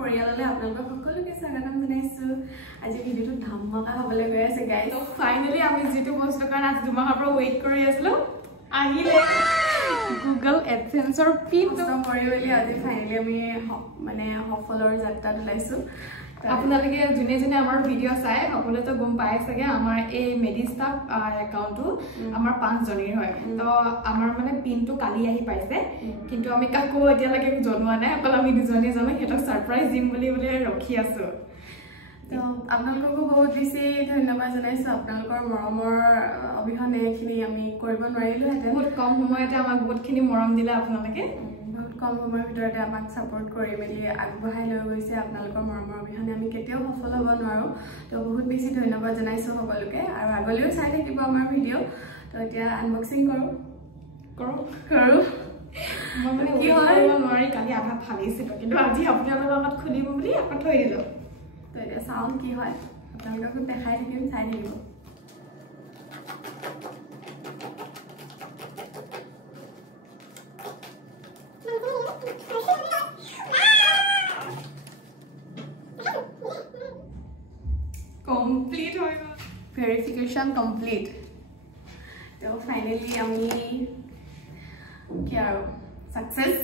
পৰিয়াললৈ আপোনালোকক সকলোকে স্বাগতম জনাইছো আজি ভিডিওটো ধামাকা হ'বলৈ গৈ আছে গাইস ফাইনালি আমি যেটো বস্তু কাৰণ আজি দুমাহৰ পৰা ওয়েট কৰি আছিলো আহিলে গুগল এডসেন্সৰ পিন মৰিবলি আজি ফাইনালি আমি মানে সফলৰ যাত্ৰাত ওলাইছো আপোনালোকে জুনে জুনে আমাৰ ভিডিও চাই সকলোৱে তো গম পাই চাগে আমাৰ এই মেডিস্টাফ একাউন্টটো আমাৰ 5 জনীৰ হয় তো আমাৰ মানে পিনটো কালি আহি পাইছে কিন্তু আমি কাকো এতিয়ালৈকে জনোৱা নাই অকল আমি দুজনী জানো হেতক সাৰপ্ৰাইজ দিম বুলি ৰখি আছো তো আপোনালোকক বহুত বেছি ধন্যবাদ জনাইছো আপোনালোকৰ মৰমৰ অবিহনে এখিনি আমি কৰিব নোৱাৰিলো হেতে বহুত কম সময়তে আমাক বহুতখিনি মৰম দিলে আপোনালোকে বহুত কম সময়ৰ ভিতৰতে আমাক সাপোৰ্ট কৰি মেলি আগবঢ়াই লৈ গৈছে আপোনালোকৰ মৰমৰ অবিহনে আমি কেতিয়াও সফল হ'ব নোৱাৰো তো বহুত বেছি ধন্যবাদ জনাইছো সকলোকে আৰু আগলৈও চাই থাকিব আমাৰ ভিডিও তো এতিয়া আনবক্সিং কৰো মই মানে কি হয় নোৱাৰি কালি আধা ফালিছিলো কিন্তু আজি আপোনালোকৰ লগত খুলিম বুলি আকৌ থৈ দিলো তো এটা সাউন্ড কি হয় আপোনালোকক দেখাই থাকিম চাই থাকিব complete hoega verification complete so finally ami kya success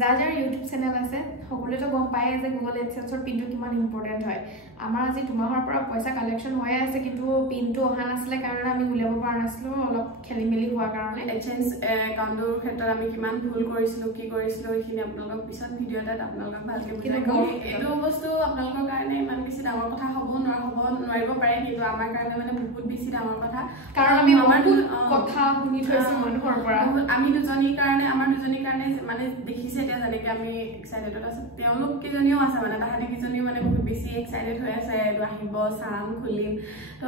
যাৰ YouTube চেনেল আছে সকলোৱে তো গম পায় যে Google AdSenseৰ পিনটো কিমান ইম্পৰ্টেন্ট হয় আমাৰ আজি দুমাহৰ পৰা পইচা কালেকচন হৈ আছে কিন্তু পিনটো অহা নাছিলে কাৰণ আমি উলিয়াব পৰা নাছিলো অলপ খেলিমেলি হোৱাৰ কাৰণে AdSense একাউন্টৰ ক্ষেত্ৰত আমি কিমান ভুল কৰিছিলো কি কৰিছিলো এইখিনি আপোনালোকক পিছত ভিডিও এটাত আপোনালোকক ভালকে বুজাই কম এইটো বস্তু আপোনালোকৰ কাৰণে ইমান বেছি ডাঙৰ কথা হ'ব নোৱাৰিব পাৰে কিন্তু আমাৰ কাৰণে মানে বহুত বেছি ডাঙৰ কথা কাৰণ আমি আমাৰ কথা শুনি থৈছো মানুহৰ পৰা আমি দুজনীৰ কাৰণে আমাৰ দুজনীৰ কাৰণে মানে দেখিছে এতিয়া জানেকে আমি এক্সাইটেড আছে তেওঁলোক কিজনীও আছে মানে তাহাঁতে কিজনীও মানে বহুত বেছি এক্সাইটেড হৈ আছে আহিব চাম খুলিম তো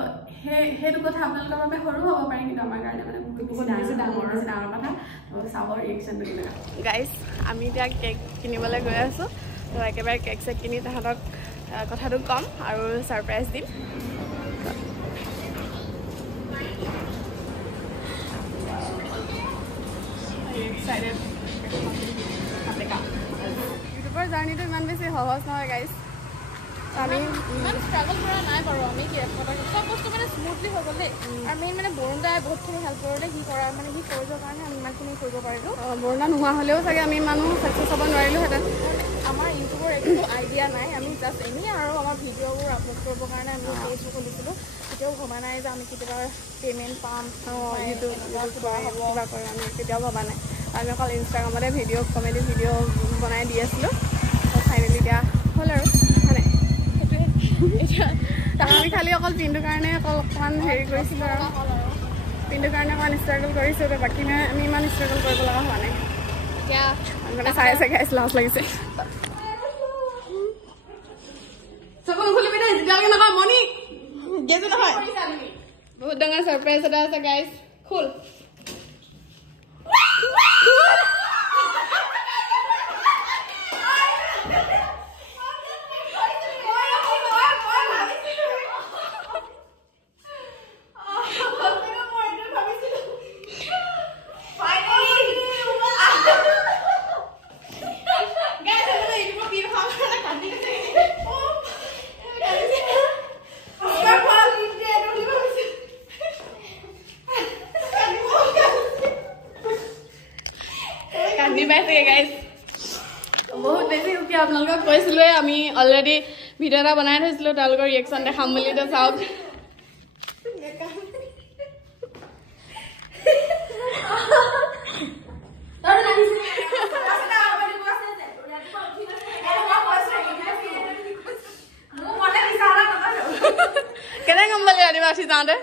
হেতু কথা আপোনালোকৰ বাবে সৰু হ'ব পাৰে কিন্তু আমাৰ কাৰণে মানে বহুত ডাঙৰ কথা তো চাবৰ ৰিঅ্যাকচন দিলে গাইস আমি এতিয়া কেক কিনিবলৈ গৈ আছো তো একেবাৰে কেক চেক কিনি তাহাঁতক কথাটো কম আৰু সাৰপ্ৰাইজ দিম এক্সাইটেড YouTuber জাৰ্নি তো ইমান বেছি সহজ নহয় গাইস আমি ইমান স্ট্ৰাগল কৰা নাই বাৰু আমি কি সব বস্তু মানে স্মুথলি হৈ গ'ল আৰু মেইন মানে বৰুণাই বহুতখিনি হেল্প কৰিলে সি কৰা মানে সি কৰিবৰ কাৰণে আমি ইমানখিনি কৰিব পাৰিলোঁ বৰুণা নোহোৱা হ'লেও চাগে আমি মানুহ ছাকচেছ হ'ব নোৱাৰিলোহেঁতেন আমাৰ ইউটিউবৰ একো আইডিয়া নাই আমি জাষ্ট এনেই আৰু আমাৰ ভিডিঅ'বোৰ আপলোড কৰিবৰ কাৰণে আমি পেজবোৰ খুলিছিলোঁ কেতিয়াও ভবা নাই যে আমি কেতিয়াবা পে'মেণ্ট পাম ইউটিউব কিবা কৰিম আমি কেতিয়াও ভবা নাই আমি অকল ইনষ্টাগ্ৰামতে ভিডিঅ' কমেডি ভিডিঅ' বনাই দি আছিলোঁ ফাইনেলি এতিয়া হ'ল আৰু হয় নাই সেইটোৱে আমি খালি অকল পিনটোৰ কাৰণে অকণমান হেৰি কৰিছিলোঁ আৰু পিনটোৰ কাৰণে অকণমান ষ্ট্ৰাগল কৰিছোঁ বাকী আমি ইমান ষ্ট্ৰাগল কৰিব লগা হোৱা নাই এতিয়া মানে চাই চাগে লাজ লাগিছে বহুত ডাঙৰ ছাৰপ্ৰাইজ এটা আছে গাইজ খুল বহুত বেছি সুখী আপোনালোকক কৈছিলোৱে আমি অলৰেডি ভিডিঅ' এটা বনাই থৈছিলোঁ তেওঁলোকৰ ৰিয়েকশ্যন দেখাম বুলি তো চাওক কেনে গম পালি ৰাতিপুৱা উঠি যাওঁতে